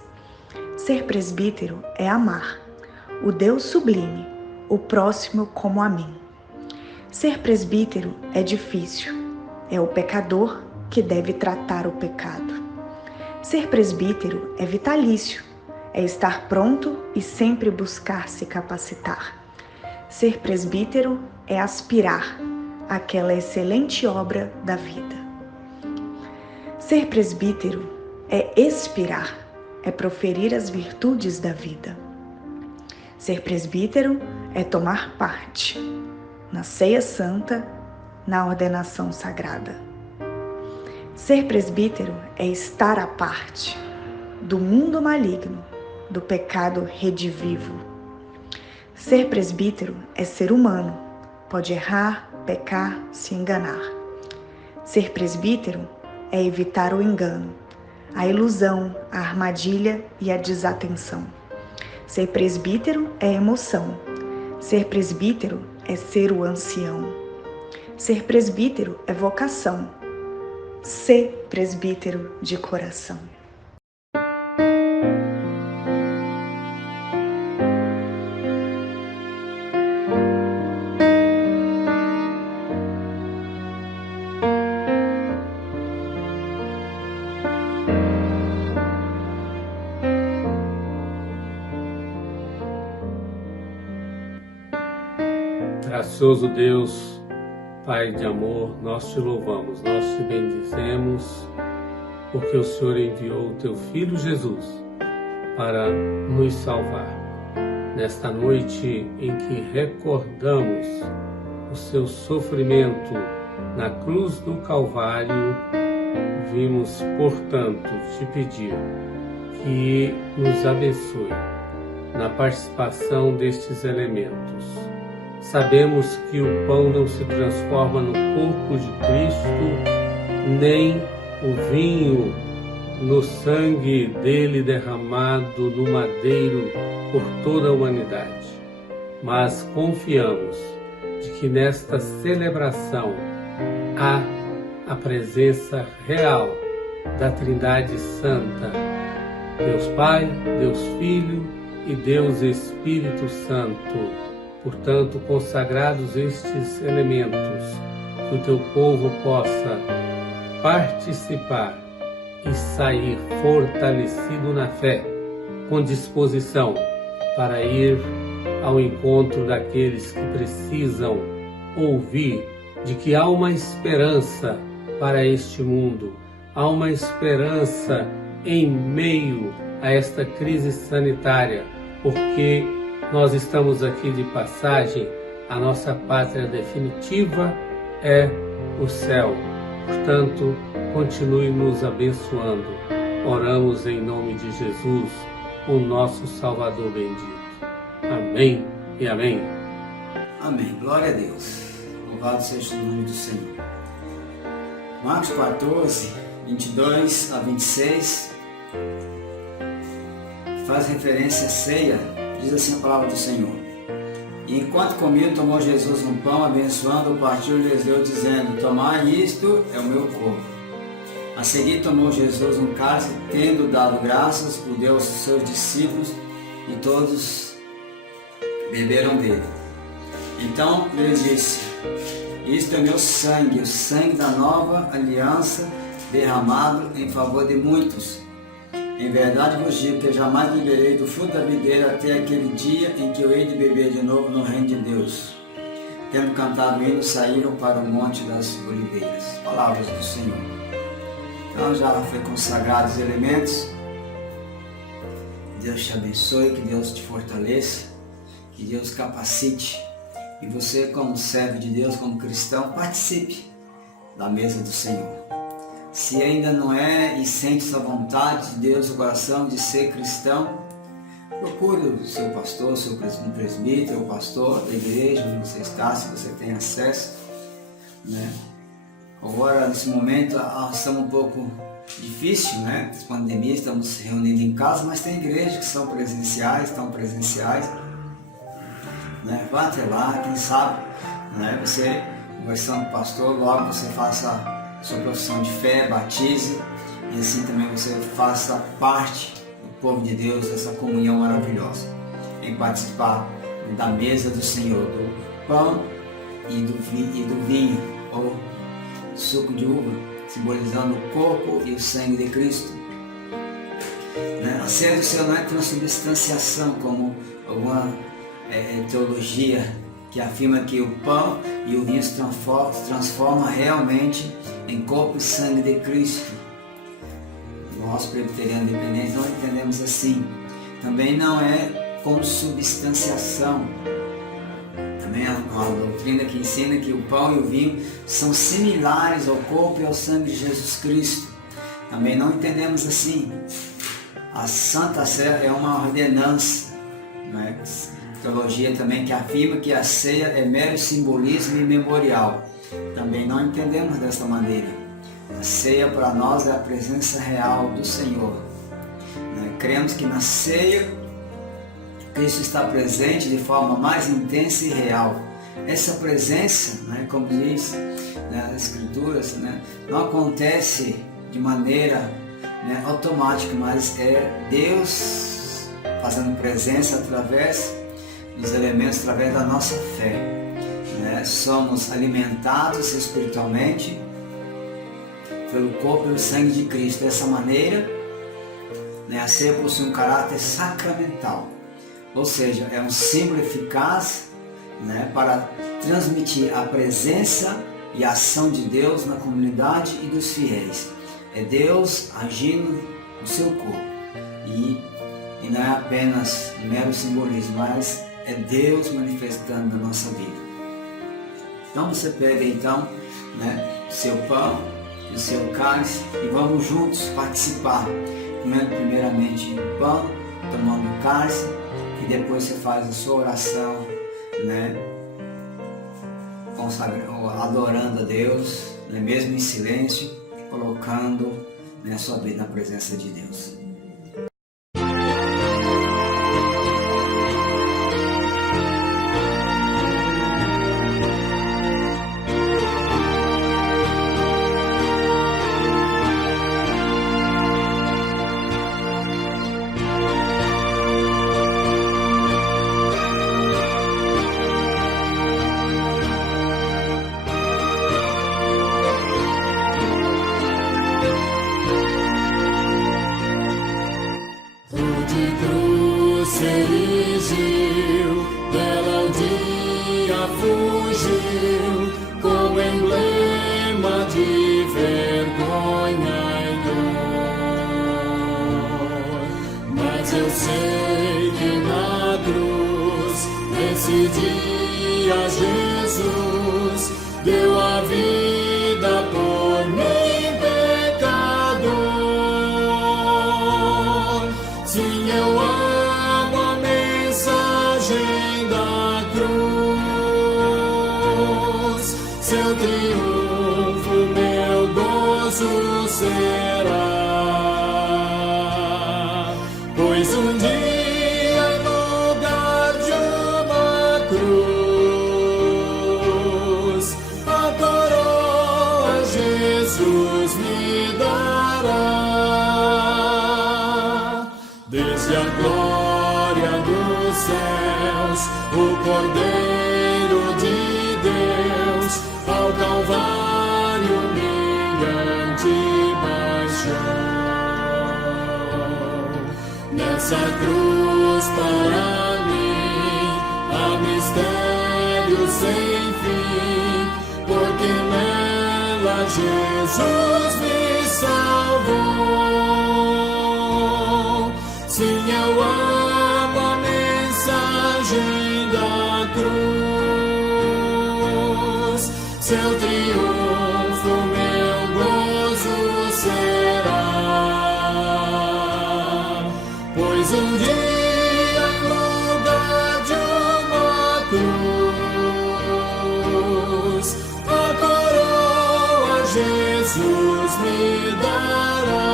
Ser presbítero é amar o Deus sublime, o próximo como a mim. Ser presbítero é difícil, é o pecador que deve tratar o pecado. Ser presbítero é vitalício, é estar pronto e sempre buscar se capacitar. Ser presbítero é aspirar aquela excelente obra da vida. Ser presbítero é expirar, é proferir as virtudes da vida. Ser presbítero é tomar parte na ceia santa, na ordenação sagrada. Ser presbítero é estar à parte do mundo maligno, do pecado redivivo. Ser presbítero é ser humano, pode errar, pecar, se enganar. Ser presbítero é evitar o engano, a ilusão, a armadilha e a desatenção. Ser presbítero é emoção. Ser presbítero é ser o ancião. Ser presbítero é vocação. Ser presbítero de coração. Gracioso Deus, Pai de amor, nós te louvamos, nós te bendizemos, porque o Senhor enviou o teu Filho Jesus para nos salvar. Nesta noite em que recordamos o seu sofrimento na cruz do Calvário, vimos, portanto, te pedir que nos abençoe na participação destes elementos. Sabemos que o pão não se transforma no corpo de Cristo, nem o vinho no sangue dele derramado no madeiro por toda a humanidade. Mas confiamos de que nesta celebração há a presença real da Trindade Santa, Deus Pai, Deus Filho e Deus Espírito Santo. Portanto, consagrados estes elementos, que o teu povo possa participar e sair fortalecido na fé, com disposição para ir ao encontro daqueles que precisam ouvir de que há uma esperança para este mundo, há uma esperança em meio a esta crise sanitária, porque nós estamos aqui de passagem, a nossa pátria definitiva é o céu. Portanto, continue nos abençoando. Oramos em nome de Jesus, o nosso Salvador bendito. Amém e amém. Amém. Glória a Deus. Louvado seja o nome do Senhor. Marcos 14, 22 a 26, faz referência à ceia. Diz assim a palavra do Senhor. E enquanto comiam, tomou Jesus um pão, abençoando, partiu e lhes deu, dizendo: tomai, isto é o meu corpo. A seguir tomou Jesus um cálice, tendo dado graças, o deu aos seus discípulos, e todos beberam dele. Então ele disse: isto é meu sangue, o sangue da nova aliança, derramado em favor de muitos. Em verdade vos digo que jamais beberei do fruto da videira até aquele dia em que eu hei de beber de novo no reino de Deus. Tendo cantado hino, saíram para o Monte das Oliveiras. Palavras do Senhor. Então já foi consagrado os elementos. Deus te abençoe, que Deus te fortaleça, que Deus capacite. E você, como servo de Deus, como cristão, participe da mesa do Senhor. Se ainda não é e sente essa vontade de Deus no coração de ser cristão, procure o seu pastor, seu presbítero, o pastor da igreja onde você está, se você tem acesso, né? Agora, nesse momento, estamos um pouco difícil, né? Essa pandemia, estamos se reunindo em casa, mas tem igrejas que são presenciais, estão presenciais, né? Vá até lá, quem sabe, né? Você, conversando com o pastor, logo você faça sua profissão de fé, batize, e assim também você faça parte do povo de Deus, dessa comunhão maravilhosa, em participar da mesa do Senhor, do pão e do vinho, ou suco de uva, simbolizando o corpo e o sangue de Cristo. A ceia do Senhor não é transubstanciação, como alguma teologia que afirma que o pão e o vinho se transformam realmente em corpo e sangue de Cristo. Nós, presbiterianos independentes, não entendemos assim. Também não é consubstanciação. Também há uma doutrina que ensina que o pão e o vinho são similares ao corpo e ao sangue de Jesus Cristo. Também não entendemos assim. A Santa Ceia é uma ordenança, né? Teologia também que afirma que a ceia é mero simbolismo e memorial. Também não entendemos desta maneira. A ceia para nós é a presença real do Senhor. Cremos que na ceia Cristo está presente de forma mais intensa e real. essa presença, né, como diz, né, as Escrituras, né, não acontece de maneira, né, automática, mas é Deus fazendo presença através dos elementos, através da nossa fé. Né? Somos alimentados espiritualmente pelo corpo e pelo sangue de Cristo. Dessa maneira, né, a ceia possui um caráter sacramental, ou seja, é um símbolo eficaz, né, para transmitir a presença e a ação de Deus na comunidade e dos fiéis. É Deus agindo no seu corpo e não é apenas mero simbolismo, mas é Deus manifestando na nossa vida. Então você pega então, né, o seu pão e o seu cálice e vamos juntos participar, comendo primeiramente o pão, tomando o cálice e depois você faz a sua oração, né, adorando a Deus, né, mesmo em silêncio, colocando, né, a sua vida na presença de Deus. Jesus deu a vida por mim, pecador. Sim, eu amo a mensagem da cruz. Seu triunfo, meu gozo será. Pois um dia Jesus me dará, desde a glória dos céus, o Cordeiro de Deus, ao Calvário humilhante baixou. Nessa cruz para mim há mistério sem fim, porque Jesus me salvou. Sim, eu amo a mensagem da cruz. Seu triunfo, meu gozo será. Pois um dia, em lugar de uma cruz, Jesus me dará.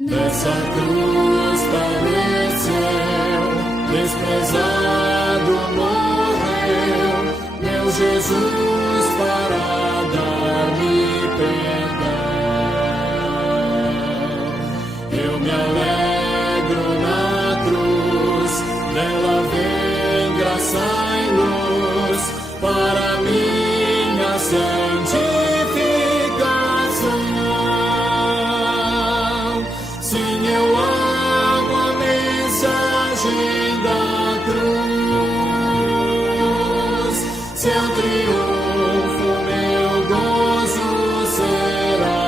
Nessa cruz padeceu, desprezado morreu, meu Jesus para dar-me perdão. Eu me alegro na cruz, dela vem graça e luz para minha santificação. Sim, eu amo a mensagem da cruz. Seu triunfo, meu gozo será.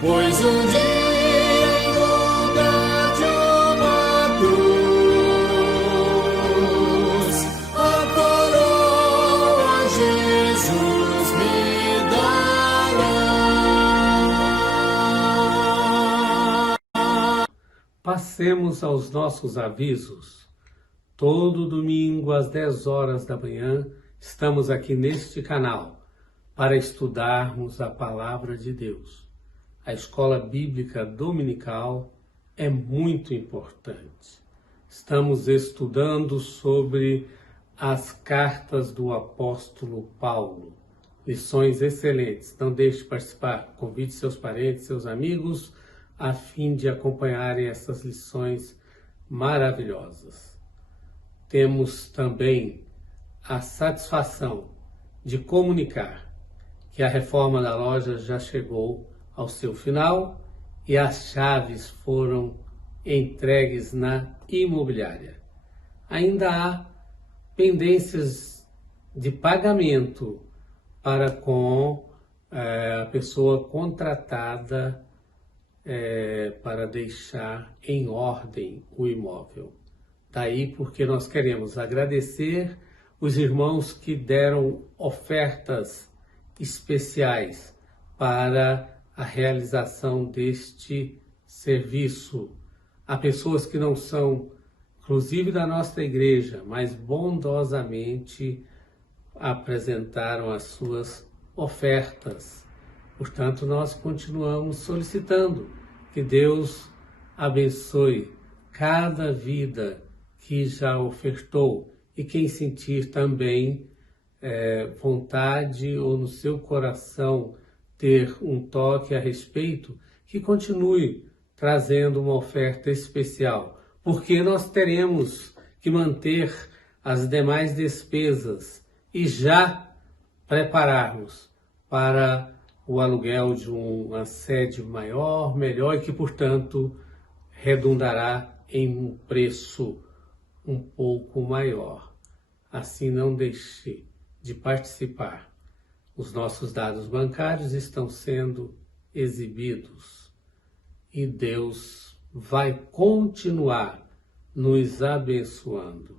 Pois um dia, em lugar de uma cruz, a coroa Jesus me dará. Passemos aos nossos avisos. Todo domingo às 10 horas da manhã, estamos aqui neste canal para estudarmos a Palavra de Deus. A escola bíblica dominical é muito importante. Estamos estudando sobre as cartas do apóstolo Paulo. Lições excelentes. Não deixe de participar. Convide seus parentes, seus amigos, a fim de acompanharem essas lições maravilhosas. Temos também a satisfação de comunicar que a reforma da loja já chegou ao seu final e as chaves foram entregues na imobiliária. Ainda há pendências de pagamento para com a pessoa contratada para deixar em ordem o imóvel. Daí porque nós queremos agradecer os irmãos que deram ofertas especiais para a realização deste serviço. Há pessoas que não são, inclusive da nossa igreja, mas bondosamente apresentaram as suas ofertas. Portanto, nós continuamos solicitando que Deus abençoe cada vida que já ofertou e quem sentir também vontade ou no seu coração ter um toque a respeito, que continue trazendo uma oferta especial, porque nós teremos que manter as demais despesas e já prepararmos para o aluguel de uma sede maior, melhor e que, portanto, redundará em um preço um pouco maior. Assim, não deixe de participar. Os nossos dados bancários estão sendo exibidos e Deus vai continuar nos abençoando.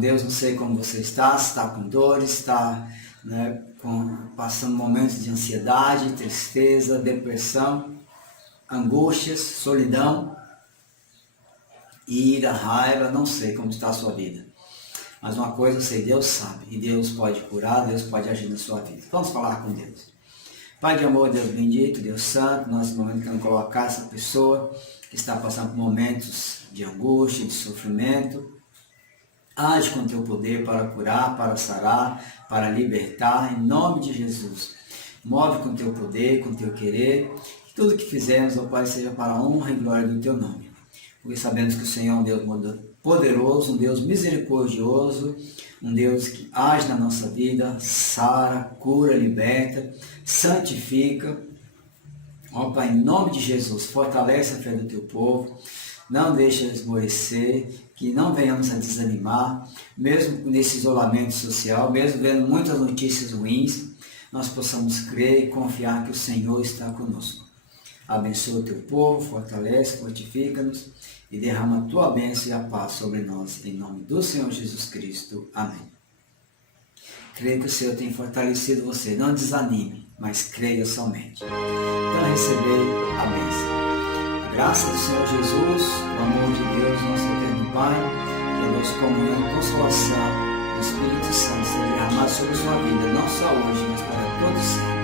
Deus, não sei como você está, se está com dores, está passando momentos de ansiedade, tristeza, depressão, angústias, solidão, ira, raiva, não sei como está a sua vida. Mas uma coisa eu sei, Deus sabe, e Deus pode curar, Deus pode agir na sua vida. Vamos falar com Deus. Pai de amor, Deus bendito, Deus santo, nós, no momento, queremos colocar essa pessoa que está passando por momentos de angústia, de sofrimento. Age com teu poder para curar, para sarar, para libertar, em nome de Jesus. Move com teu poder, com teu querer, que tudo que fizermos, ó Pai, seja para a honra e glória do teu nome. Porque sabemos que o Senhor é um Deus poderoso, um Deus misericordioso, um Deus que age na nossa vida, sara, cura, liberta, santifica. Ó Pai, em nome de Jesus, fortalece a fé do teu povo, não deixa esmorecer, que não venhamos a desanimar, mesmo nesse isolamento social, mesmo vendo muitas notícias ruins, nós possamos crer e confiar que o Senhor está conosco. Abençoa o teu povo, fortalece, fortifica-nos e derrama a tua bênção e a paz sobre nós, em nome do Senhor Jesus Cristo. Amém. Creio que o Senhor tem fortalecido você, não desanime, mas creia somente. Então receber a bênção. A graça do Senhor Jesus, o amor de Deus, nosso eterno Pai, que a nossa comunhão e consolação do Espírito Santo seja derramado sobre a sua vida, não só hoje, mas para todos sempre.